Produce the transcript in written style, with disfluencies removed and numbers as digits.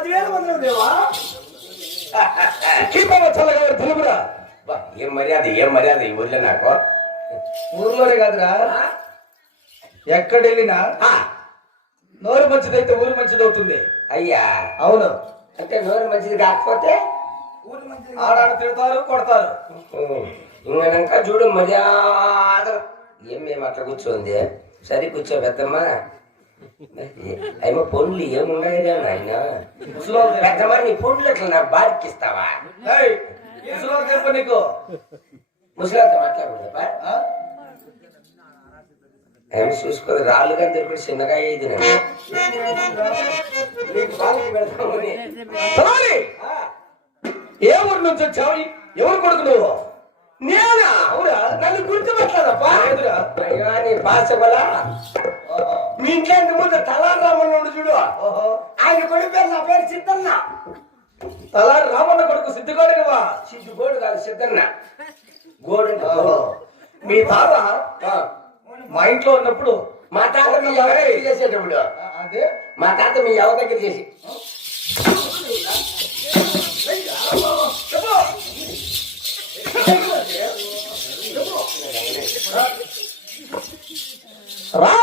10,000 మంది దేవా. చల్లగా తెలుగురా. ఏం మర్యాద ఈ ఊర్లో నాకు. ఊర్లోనే కాదురా, ఎక్కడ వెళ్ళినా నోరు మంచిదైతే ఊరు మంచిది అవుతుంది. అయ్యా అవును. అంటే నోరు మంచిది కాకపోతే ఊరు మంచిది. ఆడాడు తిడతారు, కొడతారు. ఇంకనక చూడు మర్యాద. ఏమేమి అట్లా కూర్చోంది? సరే కూర్చో పెద్దమ్మా. అయ్యో పండ్లు ఏమున్నాయి ఆయన పెద్దమ్మా, నీ పండ్లు అట్లా నాకు బారికిస్తావా? నీకు ముసలితో మాట్లాడకూడదా? ఆయన చూసుకోదు రాళ్ళుగా దొరికి చిన్నగా అయ్యేది నేను. నీకు బాలికి పెడతామని. ఏ ఊరు నుంచి వచ్చావు? ఎవరు కొడుకు నువ్వు? నేనా? అవునా? నన్ను గుర్తుపెట్టలేదప్పా. ఎదురా అయ్యా నీ భాష కూడా మీ ఇంట్లో ముందు తలారి రామన్న ఉండు చూడు. ఆయన కొడుకు పేరు, నా పేరు సిద్ధన్న. తలారి రామన్న కొడుకు సిద్ధుగోడు నువ్వా? సిద్ధుగోడు కాదు, సిద్ధన్న. గోడు మీ తాత మా ఇంట్లో ఉన్నప్పుడు మా తాత మీ ఎవరి దగ్గర చేసేటప్పుడు అదే మా తాత మీ ఎవరి దగ్గర చేసి రా